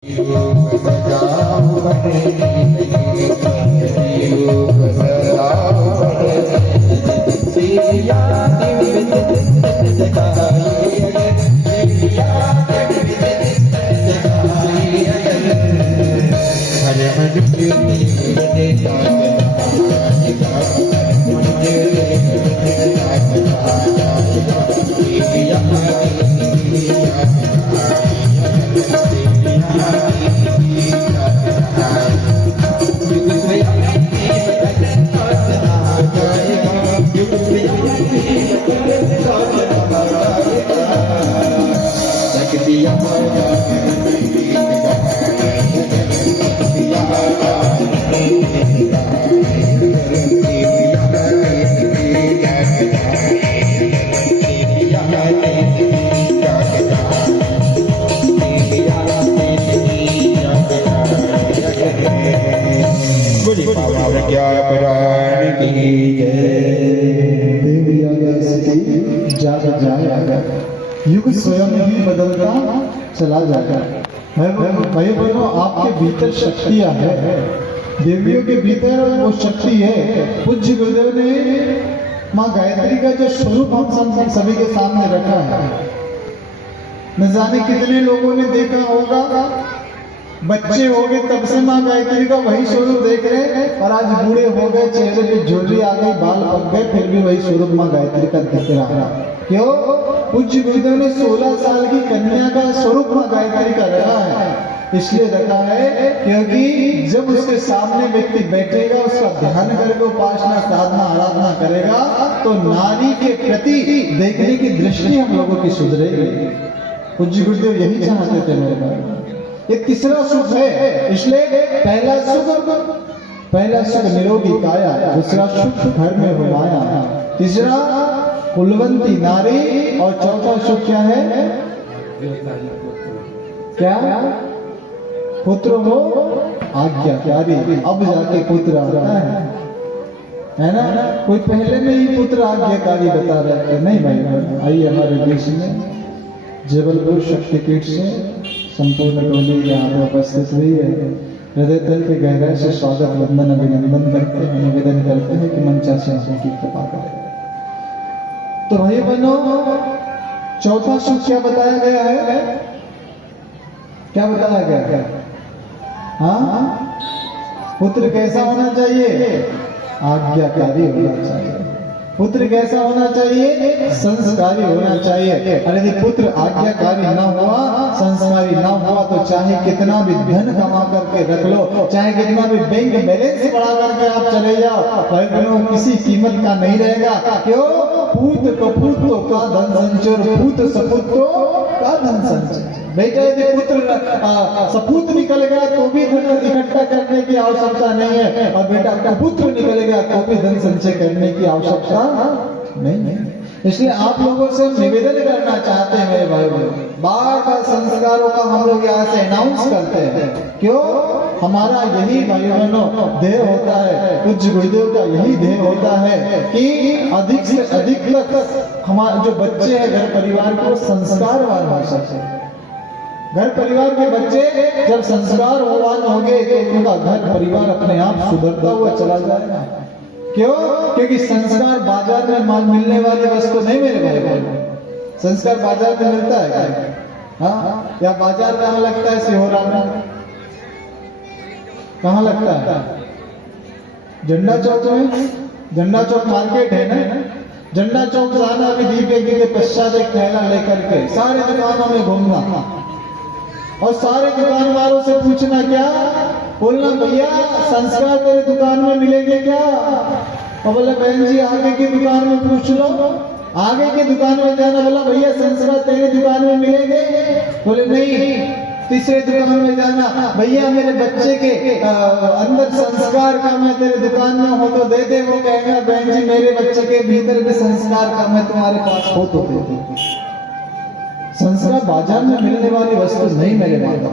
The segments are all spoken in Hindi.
युग स्वयं ही बदलता चला जाता है। भाई बहनों, आपके भीतर शक्तियां है, देवियों के भीतर वो शक्ति है। पूज्य गुरुदेव ने माँ गायत्री का जो स्वरूप हम सभी के सामने रखा है, न जाने कितने लोगों ने देखा होगा। बच्चे हो गए तब से माँ गायत्री का वही स्वरूप देख रहे हैं, और आज बूढ़े हो गए, चेहरे पे झुर्री आ गई, बाल पक गए, फिर भी वही स्वरूप माँ गायत्री का दिख रहा है। क्यों? पूज्य गुरुदेव ने 16 साल की कन्या का स्वरूप माँ गायत्री का रखा है। इसलिए रखा है क्योंकि जब उसके सामने व्यक्ति बैठेगा, उसका ध्यान करके उपासना साधना आराधना करेगा, तो नारी के प्रति देखने की दृष्टि हम लोगों की सुधरेगी। पूज्य गुरुदेव यही चाहते थे मेरे भाई। ये तीसरा सुख है। इसलिए पहला सुख निरोगी काया, दूसरा सुख घर में हो माया, तीसरा कुलवंती नारी, और चौथा सुख क्या है? क्या? पुत्र हो आज्ञाकारी। अब जाके पुत्र आता है ना? कोई पहले में ही पुत्र आज्ञाकारी बता रहे थे। नहीं भाई, आइए हमारे देश में जबलपुर शक्तिपीठ से संपूर्ण टोली यहाँ पर उपस्थित हुई है। हृदय तल के गहराई से स्वागत वंदन अभिनंदन करते हैं, निवेदन करते हैं कि मंचासीन की कृपा करें। तो भाई बहनों, चौथा सुख क्या बताया गया है? क्या बताया गया है? हाँ, पुत्र कैसा होना चाहिए? आज्ञाकारी होना चाहिए। पुत्र कैसा होना चाहिए? संस्कारी होना चाहिए। और यदि पुत्र आज्ञाकारी ना हुआ, संस्कारी ना हुआ, तो चाहे कितना भी धन कमा करके रख लो, चाहे कितना भी बैंक बैलेंस बढ़ा करके आप चले जाओ, भाई बहनों, किसी कीमत का नहीं रहेगा। क्यों? पूत कपूतो का धन संचय, पूत सपूतो का धन संचय। बेटा यदि पुत्र सपूत निकल गया तो भी धन इकट्ठा करने की आवश्यकता नहीं है, और बेटा कपुत्र निकल गया तो भी धन संचय करने की आवश्यकता नहीं है। इसलिए आप लोगों से निवेदन करना चाहते हैं मेरे भाई बहनों, बार बार संस्कारों का हम लोग यहाँ से अनाउंस करते हैं। क्यों? हमारा यही भाई बहनों ध्येय होता है, पूज्य गुरुदेव का यही ध्येय होता है कि अधिक से अधिक तक हमारे जो बच्चे हैं घर परिवार को संस्कारवान हो सके। घर परिवार के बच्चे जब संस्कारवान होंगे तो उनका घर परिवार अपने आप सुधरता हुआ चला जाएगा। क्यों? क्योंकि संस्कार बाजार में माल मिलने वाली वस्तु नहीं मेरे भाई। संस्कार बाजार में मिलता है? हाँ, या बाजार कहाँ लगता है? सिहोरा में। कहाँ लगता है? झंडा चौक में। झंडा चौक मार्केट है ना? झंडा चौक जाना, अभी दीपे के पश्चात एक थैला लेकर के सारे दुकानों में घूमना, और सारे दुकान वालों से पूछना, क्या बोलना, भैया संस्कार तेरे दुकान में मिलेंगे क्या? और बोले बहन जी आगे की दुकान में पूछ लो। आगे की दुकान में जाना, बोला भैया संस्कार तेरे दुकान में मिलेंगे? बोले नहीं। तीसरे दुकान में जाना, भैया मेरे बच्चे के अंदर संस्कार का मैं तेरे दुकान में हो तो दे दे। वो कहेगा बहन जी मेरे बच्चे के भीतर भी संस्कार का मैं तुम्हारे पास हो तो दे दे। संस्कार बाजार में मिलने वाली वस्तु नहीं मेरे माता।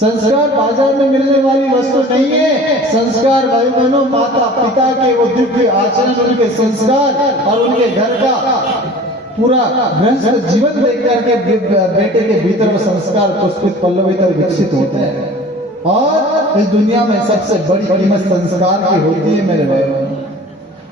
संस्कार बाजार में मिलने वाली वस्तु नहीं है। संस्कार भाई बहनों माता पिता के वो दिव्य आचरण, उनके संस्कार और उनके घर का पूरा गृहस्थ जीवन देख करके बेटे के भीतर वो संस्कार पुष्पित पल्लवित विकसित होते हैं। और इस दुनिया में सबसे बड़ी कीमत संस्कार की होती है मेरे भाई।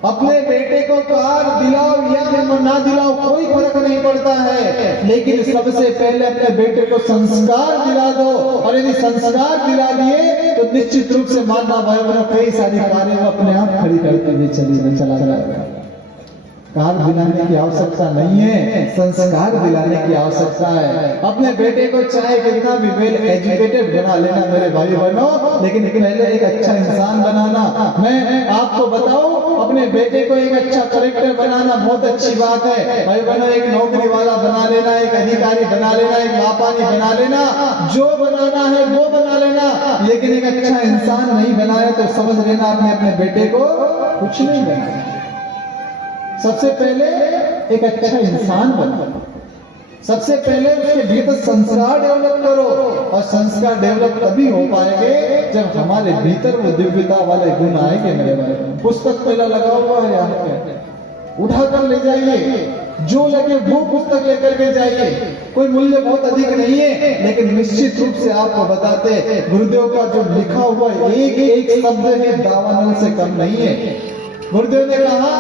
अपने बेटे को कार दिलाओ या ना दिलाओ कोई फर्क नहीं पड़ता है, लेकिन सबसे पहले अपने बेटे को संस्कार दिला दो। और यदि संस्कार दिला दिए तो निश्चित रूप से मानना भाई बहनों कई सारी कारें अपने आप खड़ी करते हुए चला जाएगा। कार दिलाने की आवश्यकता नहीं है, संस्कार दिलाने की आवश्यकता है। अपने बेटे को चाहे कितना भी वेल एजुकेटेड बना लेना मेरे भाई बहनों, लेकिन पहले एक अच्छा इंसान बनाना। मैं आपको बताऊं, अपने बेटे को एक अच्छा कलेक्टर बनाना बहुत अच्छी बात है भाई बहनों। एक नौकरी वाला बना लेना, एक अधिकारी बना लेना, एक व्यापारी बना लेना, जो बनाना है वो बना लेना, लेकिन एक अच्छा इंसान नहीं बनाया तो समझ लेना आपने अपने बेटे को कुछ नहीं बनाया। सबसे पहले एक अच्छा इंसान बनो, सबसे पहले उसके भीतर संस्कार डेवलप करो। और संस्कार डेवलप तभी हो पाएंगे जब हमारे भीतर वो दिव्यता वाले गुण आएंगे मेरे भाई। पुस्तक पहला लगा हुआ है यहाँ पे, उठाकर ले जाइए, जो लगे वो पुस्तक लेकर के जाइए। कोई मूल्य बहुत अधिक नहीं है, लेकिन निश्चित रूप से आपको बताते गुरुदेव का जो लिखा हुआ एक एक शब्द है दावानल से कम नहीं है। गुरुदेव ने कहा,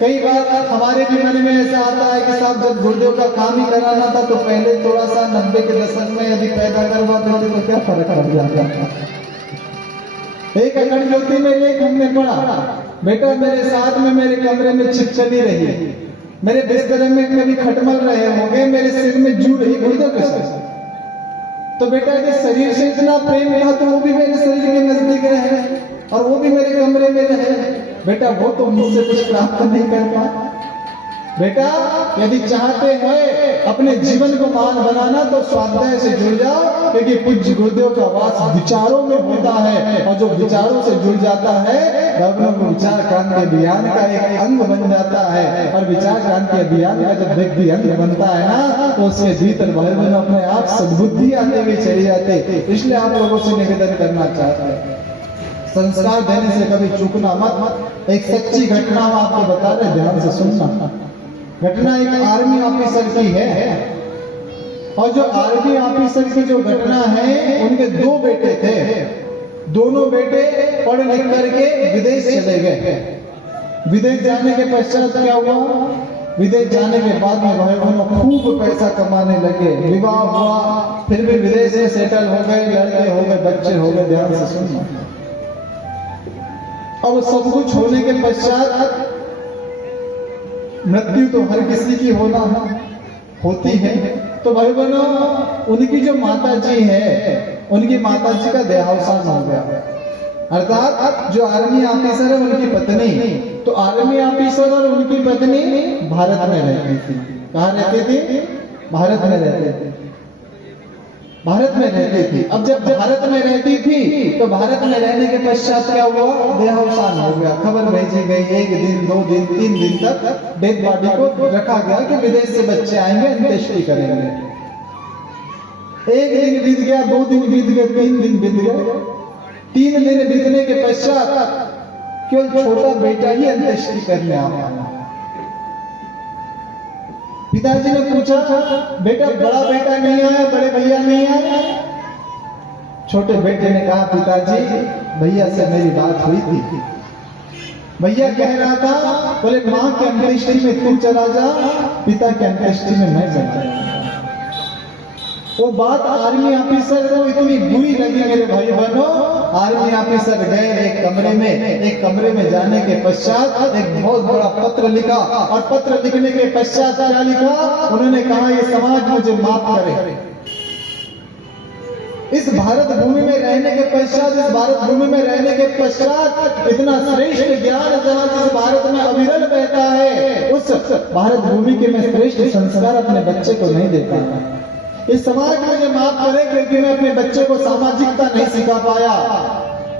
कई बार हमारे भी मन में ऐसा आता है कि साहब जब गुरुदेव का काम ही कराना था तो पहले थोड़ा सा 90 के दशक में यदि पैदा करवा देते तो क्या फर्क पड़ जाता। एक अखंड ज्योति में लेख हमने पढ़ा, बेटा मेरे साथ में मेरे कमरे में छिपछली रही, मेरे बिस्तर में कभी खटमल रहे होंगे, मेरे सिर में जू रही गुरुदेव के साथ। तो बेटा के शरीर से इतना प्रेम था तो वो भी मेरे शरीर के नजदीक रहे और वो भी मेरे कमरे में रहे। बेटा वो तो मुझसे कुछ प्राप्त नहीं कर पाए। बेटा यदि चाहते हैं अपने जीवन को महान बनाना तो स्वाध्याय से जुड़ जाओ, क्योंकि पूज्य गुरुदेव का वास विचारों में होता है, और जो विचारों से जुड़ जाता है विचार क्रांति अभियान का एक अंग बन जाता है। और विचार क्रांति अभियान का जब व्यक्ति अंग बनता है ना तो उसके भीतर भाई बहन अपने आप सद्बुद्धि आते हुए चले जाते। इसलिए आप लोगों से निवेदन करना चाहते हैं, संस्कार देने से कभी चूकना मत। एक सच्ची घटना हम आपको बता रहे, ध्यान से सुनना। घटना एक आर्मी ऑफिसर की है, और जो आर्मी ऑफिसर की जो घटना है, उनके 2 बेटे थे। दोनों बेटे पढ़ लिख करके विदेश चले गए। विदेश जाने के पश्चात क्या हुआ, विदेश जाने के बाद में भाई बहनों खूब पैसा कमाने लगे, विवाह हुआ, फिर भी विदेश में सेटल हो गए, लड़के हो गए, बच्चे हो गए। ध्यान से सुनना। अब सब कुछ होने के पश्चात मृत्यु तो हर किसी की होती है। तो भाई बहनों उनकी जो माता जी है, उनकी माता जी का देहावसान हो गया। अर्थात जो आर्मी ऑफिसर है उनकी पत्नी, तो आर्मी ऑफिसर और उनकी पत्नी भारत में रहती थी। कहाँ रहती थी? भारत में रहती थी। भारत में रहती थी। अब जब भारत में रहती थी तो भारत में रहने के पश्चात क्या हुआ, देहावसान हो गया। खबर भेजी गई, 1 दिन 2 दिन 3 दिन तक डेड बॉडी को रखा गया कि विदेश से बच्चे आएंगे, अंत्येष्टि करेंगे। 1 दिन बीत गया, 2 दिन बीत गए, 3 दिन बीत गए। 3 दिन बीतने के पश्चात केवल छोटा बेटा ही अंत्येष्टि करने आया। पिताजी ने पूछा, बेटा बड़ा बेटा नहीं आया, बड़े भैया नहीं आए? छोटे बेटे ने कहा, पिताजी भैया से मेरी बात हुई थी। भैया कह रहा था, बोले माँ के अंत्येष्टि में तू चला जा, पिता के अंत्येष्टि में मैं चला। वो बात आर्मी ऑफिसर को इतनी बुरी लगी मेरे भाई बहनों। आर्मी ऑफिसर गए एक कमरे में जाने के पश्चात एक बहुत बड़ा पत्र लिखा, और पत्र लिखने के पश्चात क्या लिखा, उन्होंने कहा ये समाज मुझे माफ करे। इस भारत भूमि में रहने के पश्चात, इस भारत भूमि में रहने के पश्चात इतना श्रेष्ठ ज्ञान जहाँ जिस भारत में अविरल बहता है, उस भारत भूमि के मैं श्रेष्ठ संस्कार अपने बच्चे को नहीं दे पाया। इस समाज मुझे माफ करे क्योंकि मैं अपने बच्चे को सामाजिकता नहीं सिखा पाया।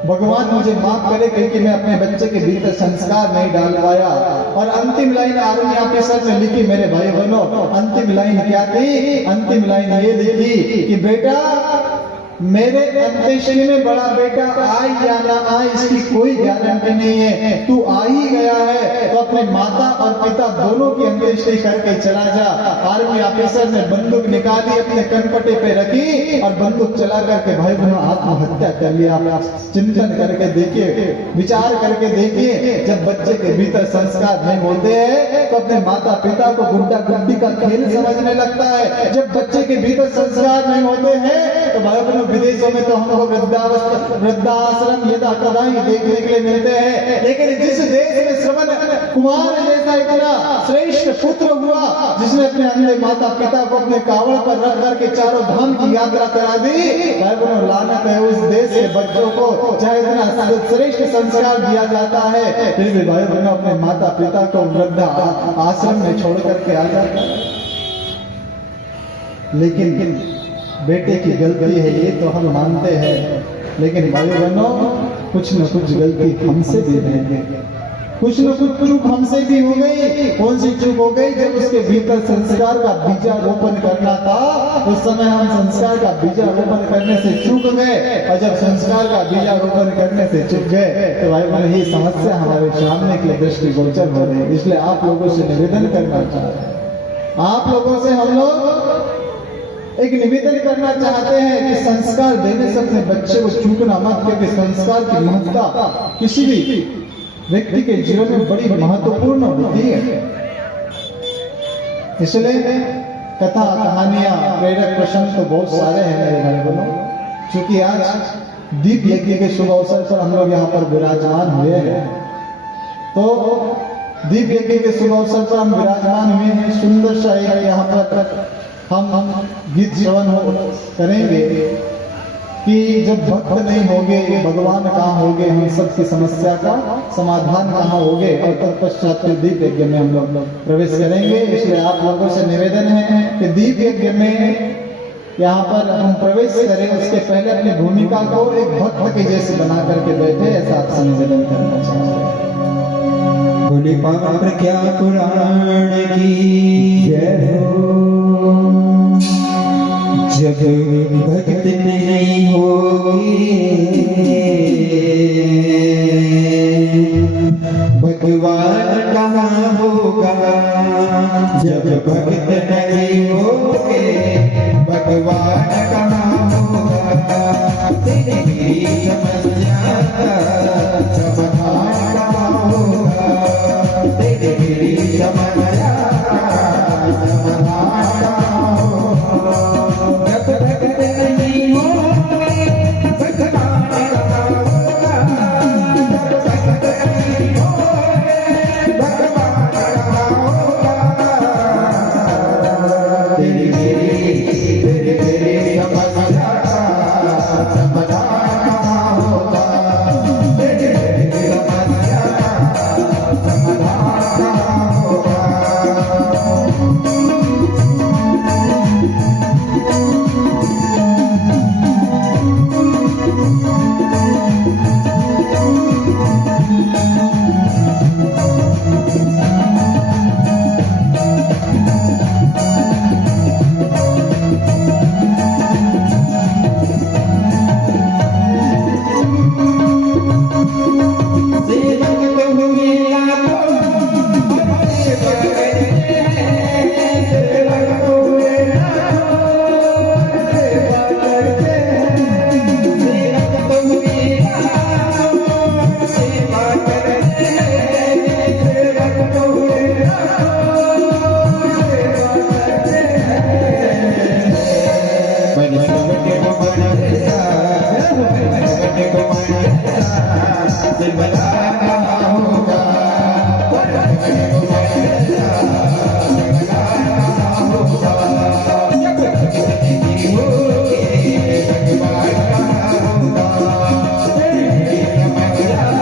भगवान मुझे माफ करे क्योंकि मैं अपने बच्चे के भीतर संस्कार नहीं डाल पाया। और अंतिम लाइन आर्मी ऑफिसर ने लिखी मेरे भाई बहनों, अंतिम लाइन क्या थी? अंतिम लाइन ये लिखी कि बेटा मेरे अंत्येष्टि में बड़ा बेटा आए या ना आए इसकी कोई गारंटी नहीं है। तू आ ही गया है तो अपने माता और पिता दोनों की अंत्येष्टि करके चला जा। आर्मी ऑफिसर ने बंदूक निकाली, अपने कनपटे पे रखी और बंदूक चला करके भाई बहनों आत्महत्या कर लिया। आप चिंतन करके देखिए, विचार करके देखिए, जब बच्चे के भीतर संस्कार नहीं होते हैं तो अपने माता पिता को गुड्डा गुड्डी का खेल समझने लगता है। जब बच्चे के भीतर संस्कार नहीं होते हैं तो भाई बहनों विदेशों में तो हमको वृद्धाश्रम यदा कदा ही देखने के लिए मिलते हैं, लेकिन जिस देश में श्रवण कुमार जैसा इतना श्रेष्ठ पुत्र हुआ जिसने अपने अन्य माता पिता को अपने कावड़ पर रख करके चारों धाम की यात्रा करा दी, भाई बहनों लानत है उस देश के बच्चों को। चाहे इतना श्रेष्ठ संस्कार दिया जाता है फिर भी भाई बहनों अपने माता पिता को वृद्धा आश्रम में छोड़ करके आ जाता है। लेकिन बेटे की गलती है ये तो हम मानते हैं, लेकिन भाई बहनों कुछ न कुछ गलती हमसे भी रहेंगे, कुछ न कुछ चूक हमसे भी हो गई। कौन सी चूक हो गई? जब उसके भीतर संस्कार का बीजारोपण करना था उस समय हम संस्कार का बीजारोपण करने से चूक गए, और जब संस्कार का बीजारोपण करने से चूक गए तो भाई बहनों ये समस्या हमारे सामने के लिए दृष्टिगोचर हो रही है। इसलिए आप लोगों से निवेदन करना चाह रहे हैं, आप लोगों से हम लोग एक निवेदन करना चाहते हैं कि संस्कार देने से अपने बच्चे को चूकना मत, क्योंकि संस्कार की महत्ता किसी भी व्यक्ति के जीवन में बड़ी महत्वपूर्ण होती है। इसलिए कथा कहानियां प्रेरक प्रसंग तो बहुत सारे हैं मेरे भाई बहनों। चूंकि आज दीप यज्ञ के शुभ अवसर पर हम लोग यहाँ पर विराजमान हुए हैं, तो दीप यज्ञ के शुभ अवसर पर हम विराजमान हुए हैं। सुंदर सा एक यहाँ पर हम गीत श्रवण करेंगे कि जब भक्त नहीं होंगे भगवान कहाँ होंगे, हम सबकी समस्या का समाधान कहाँ होंगे, और तत्पश्चात दीप यज्ञ में हम लोग प्रवेश करेंगे। इसलिए आप लोगों से निवेदन है कि दीप यज्ञ में यहाँ पर हम प्रवेश करें उसके पहले अपनी भूमिका को एक भक्त के जैसे बना करके बैठे, ऐसा आपसे निवेदन करना चाहते हैं। बोले पावन प्रज्ञा पुराण की जय हो। जब भक्त नहीं होगी भगवान कहाँ होगा, जब भक्त नहीं होगे भगवान कहाँ होगा, तेरी समस्या समाधान कहाँ होगा, तेरी समस्या समाधान कहाँ होगा। जब भक्त नहीं होगे भगवान कहाँ होगा, जब भक्त नहीं होगे भगवान कहाँ होगा, तेरी समस्या समाधान कहाँ होगा, तेरी समस्या समाधान कहाँ होगा।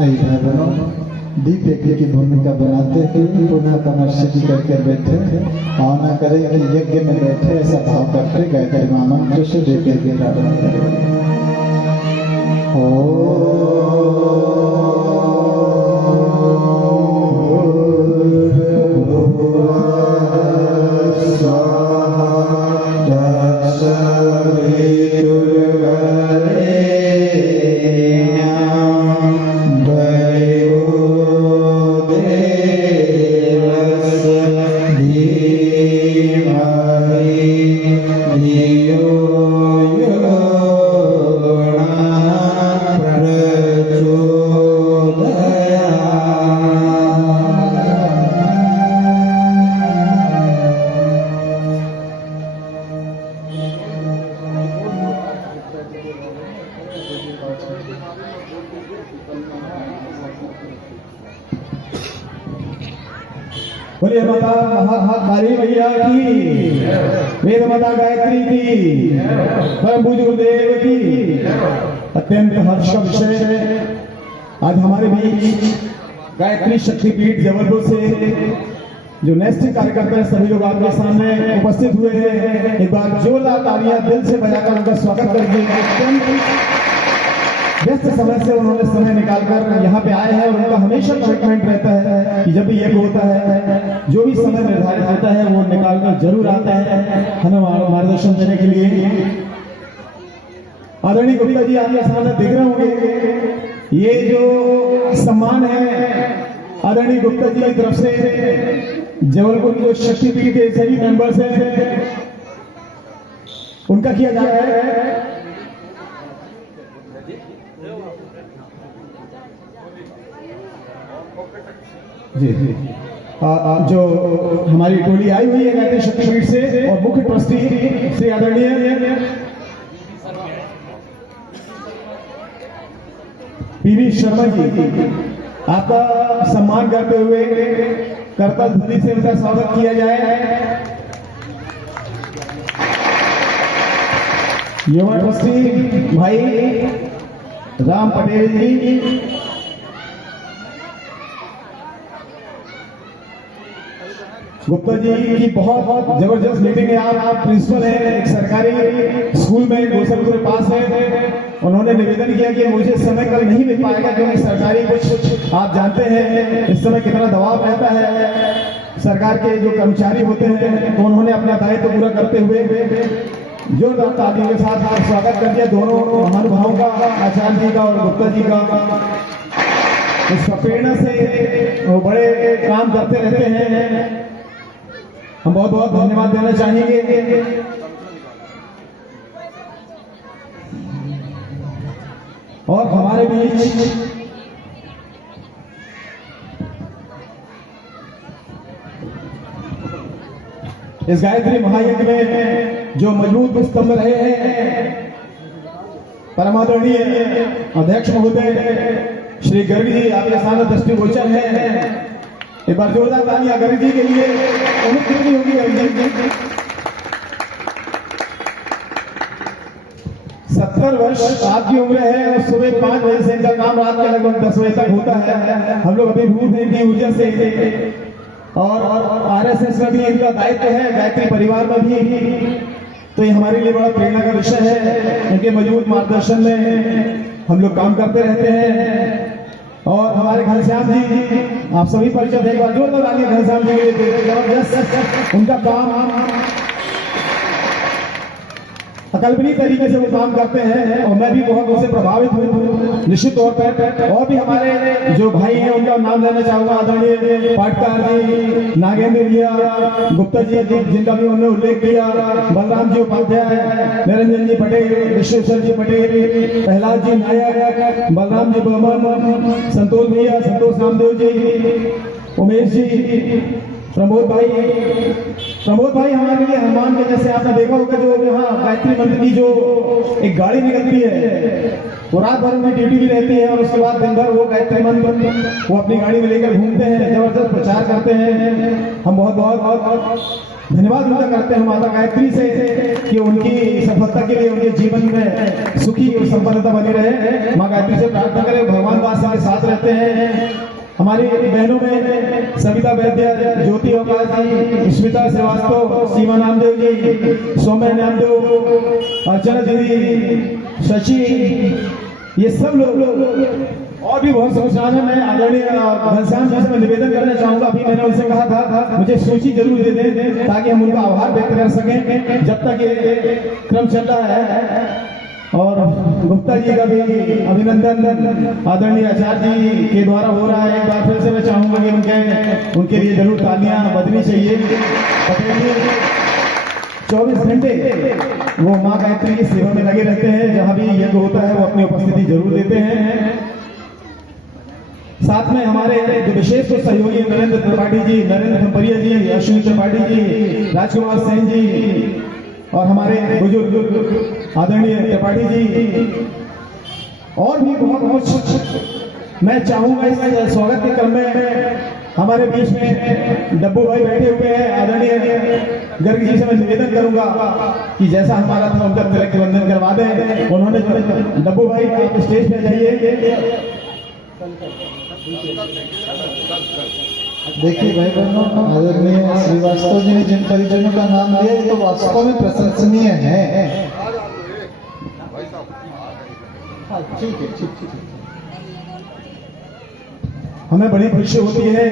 आई भाई बहनों, दीप यज्ञ की भूमिका बनाते हुए पुनः कमर सिद्ध करके बैठे, भावना करें कि यज्ञ में बैठे ऐसा भाव करते गायत्री महामंत्र से दीप यज्ञ प्रारंभ करें। बोलिए माता महाकाली मैया की, वेद माता गायत्री की, परम पूज्य गुरुदेव की। अत्यंत हर्ष का विषय है आज हमारे बीच गायत्री शक्तिपीठ जबलपुर से जो नैतिक कार्यकर्ता है सभी लोग आपके सामने उपस्थित हुए हैं। एक बार जोरदार तालियां दिल से बजाकर उनका स्वागत करेंगे। अत्यंत व्यस्त समय से उन्होंने समय निकालकर यहाँ पे आए हैं और उनका हमेशा कमिटमेंट रहता है कि जब भी यज्ञ होता है, जो भी समय निर्धारित होता है वो निकालकर जरूर आता है हमें मार्गदर्शन देने के लिए। आदरणीय गुप्ता जी आपके सामने देख रहे होंगे, ये जो सम्मान है आदरणीय गुप्ता जी की तरफ से जबलपुर की जो शक्तिपीठ के सभी मेंबर्स हैं उनका किया जा रहा है। जी जी जो हमारी टोली आई हुई है गायत्री शक्तिपीठ से और मुख्य ट्रस्टी श्री आदरणीय पीवी शर्मा जी, आपका सम्मान करते हुए करतल ध्वनि से उनका स्वागत किया जाए। युवा ट्रस्टी भाई राम पटेल जी, गुप्ता जी की बहुत जबरदस्त मीटिंग है। आप प्रिंसिपल हैं एक सरकारी स्कूल में गोसलपुर के पास है। उन्होंने निवेदन किया कि मुझे समय कल नहीं मिल पाएगा क्योंकि सरकारी कुछ आप जानते हैं इस समय कितना दबाव रहता है सरकार के जो कर्मचारी होते हैं, तो उन्होंने अपना दायित्व पूरा करते हुए जोरदार तालियों के साथ आप स्वागत कर दिया दोनों महानुभावों का, आचार्य जी का और गुप्ता जी का। इस प्रेरणा से वो बड़े काम करते रहते हैं, हम बहुत बहुत धन्यवाद देना चाहेंगे। और हमारे बीच इस गायत्री महायज्ञ में जो मजबूत स्तंभ रहे हैं परमादरणीय अध्यक्ष महोदय श्री गर्ग जी आपके सामने दृष्टिगोचर है। एक बार जोरदार तालियां गर्ग जी के लिए। उम्र कितनी होगी गर्ग जी? 70 वर्ष आपकी उम्र है और सुबह 5 बजे से इनका काम रात के लगभग 10 बजे तक होता है। हम लोग अभिभूत हैं इनकी ऊर्जा से और आरएसएस में भी इनका दायित्व है, गायत्री परिवार में भी। तो ये हमारे लिए बड़ा प्रेरणा का विषय है। इनके मजबूत मार्गदर्शन में हम लोग काम करते रहते हैं। और हमारे घनश्याम जी, आप सभी परिचित हैं, एक बार जोरदार तालियां घनश्याम जी के लिए। जबरदस्त उनका काम अकल्पनीय तरीके से वो काम करते हैं और मैं भी बहुत उनसे प्रभावित हूँ निश्चित तौर पर। और भी हमारे जो भाई हैं उनका नाम लेना चाहूंगा, आदरणीय पाटकार जी, नागेंद्र भैया, गुप्ता जी जिनका भी उन्होंने उल्लेख किया, बलराम जी उपाध्याय, निरंजन जी पटेल, विश्वेश्वर जी पटेल, प्रहलाद जी नायक, बलराम जी बर्मन, संतोष भैया, संतोष रामदेव जी, उमेश जी, प्रमोद भाई हमारे लिए हनुमान के जैसे आपने देखा होगा जो यहाँ गायत्री मंत्र की जो एक गाड़ी निकलती है वो रात भर में ड्यूटी भी रहती है और उसके बाद दिन भर वो गायत्री मंत्र वो अपनी गाड़ी में लेकर घूमते हैं, जबरदस्त प्रचार करते हैं। हम बहुत बहुत बहुत धन्यवाद उनका करते हैं माता गायत्री से कि उनकी सफलता के लिए उनके जीवन में सुखी और संपन्नता बनी रहे। माँ गायत्री से प्रार्थना करें भगवान वास के साथ रहते रहते हैं। हमारी बहनों में सविता वैद्य, ज्योति अवकाश जी, स्मिता श्रीवास्तव, सीमा नामदेव जी, सौम्य नामदेव, अर्चना दीदी, शशि, ये सब लोग और भी बहुत समस्याएं हैं। मैं आदरणीय घनश्याम जी से मैं निवेदन करना चाहूंगा, अभी मैंने उनसे कहा था मुझे सूची जरूर दे दें ताकि हम उनका आभार व्यक्त कर सकें जब तक ये क्रम चल रहा है। और गुप्ता जी का भी अभिनंदन आदरणीय आचार्य जी के द्वारा हो रहा है। एक बार फिर से मैं चाहूंगा कि उनके लिए जरूर तालियां बजनी चाहिए। पटेल जी 24 घंटे वो माँ गायत्री की सेवा में लगे रहते हैं, जहां भी यज्ञ होता है वो अपनी उपस्थिति जरूर देते हैं। साथ में हमारे जो विशेष सहयोगी नरेंद्र त्रिपाठी जी, नरेंद्र खंपरिया जी, अश्विनी त्रिपाठी जी, राजकुमार सेन जी और हमारे बुजुर्ग आदरणीय त्रिपाठी जी और भी बहुत कुछ। मैं चाहूंगा इस स्वागत के क्रम में हमारे बीच में डब्बू भाई बैठे हुए हैं। आदरणीय गर्ग जी से मैं निवेदन करूंगा कि जैसा हमारा था उनका तिलक बंधन करवा दें। उन्होंने डब्बू भाई आप स्टेज पे जाइए। देखिए भाई बहनों, आदरणीय श्रीवास्तव जी ने जिन परिजनों का नाम लिया ये तो वास्तव में प्रशंसनीय है। हाँ, ठीक है, ठीक। हमें बड़ी खुशी होती है।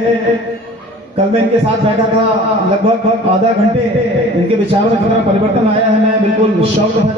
कल मैं इनके साथ बैठा था, लगभग आधा घंटे इनके विचारों में कितना परिवर्तन आया है, मैं बिल्कुल शॉक्ड था।